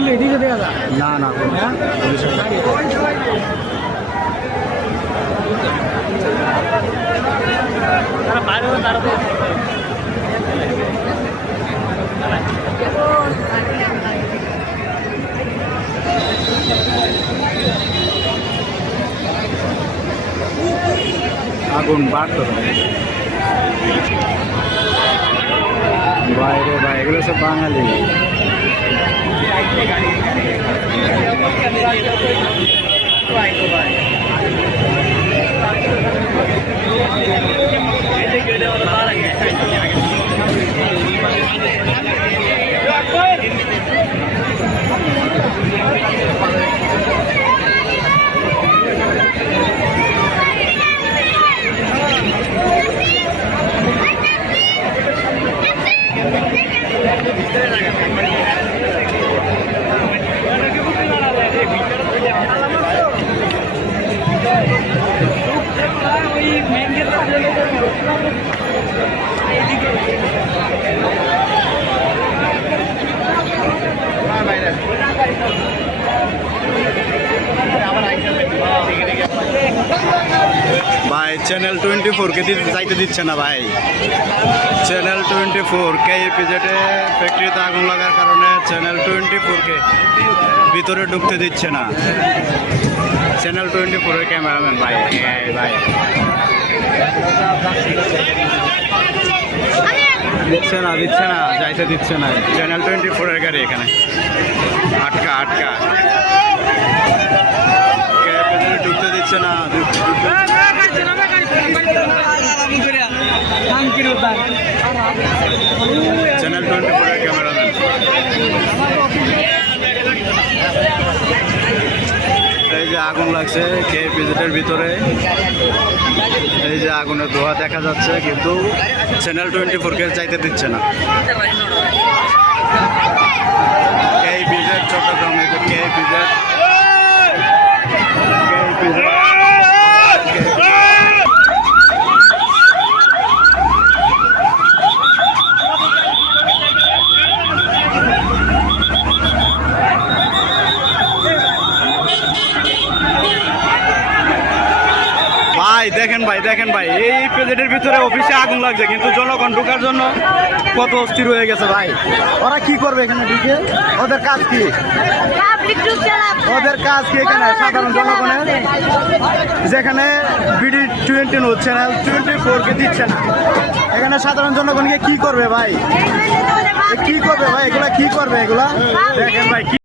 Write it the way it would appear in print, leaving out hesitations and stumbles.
খুললে দিকে দেওয়া যায় না না হ্যাঁ তারা বাইরে তারা আগুন বাড়তো বাইরে ভাই এগুলো সব বাঙালি ভাই চ্যানেল 24 কে যাইতে দিচ্ছে না ভাই চ্যানেল 24 কে পিজেটে ফ্যাক্টরিতে আগুন লাগার কারণে চ্যানেল 24 কে ভিতরে ঢুকতে দিচ্ছে না চ্যানেল 24 এর ক্যামেরাম্যান ভাই ভাই দিচ্ছে না যাইতে দিচ্ছে না চ্যানেল 24 এর গাড়ি এখানে আটকা ঢুকতে দিচ্ছে না চ্যানেল 24 এর ক্যামেরাম্যান এই যে আগুন লাগছে কে ভিজিটের ভিতরে এই যে আগুনের ধোঁয়া দেখা যাচ্ছে কিন্তু চ্যানেল 24 কে যাইতে দিচ্ছে না কে ভিজিট চট্টগ্রামে কে ভিজিট দেখেন ভাই এই প্রেজেন্টের ভিতরে অফিসে আগুন লাগছে কিন্তু জনগণ ঢোকার জন্য কত অস্থির হয়ে গেছে ভাই ওরা কি করবে এখানে ঢুকে ওদের কাজ কি এখানে সাধারণ জনগণের যেখানে বিডি 20 চ্যানেল 24 কে দিচ্ছে না এখানে সাধারণ জনগণকে কি করবে ভাই এগুলা কি করবে এগুলা দেখেন ভাই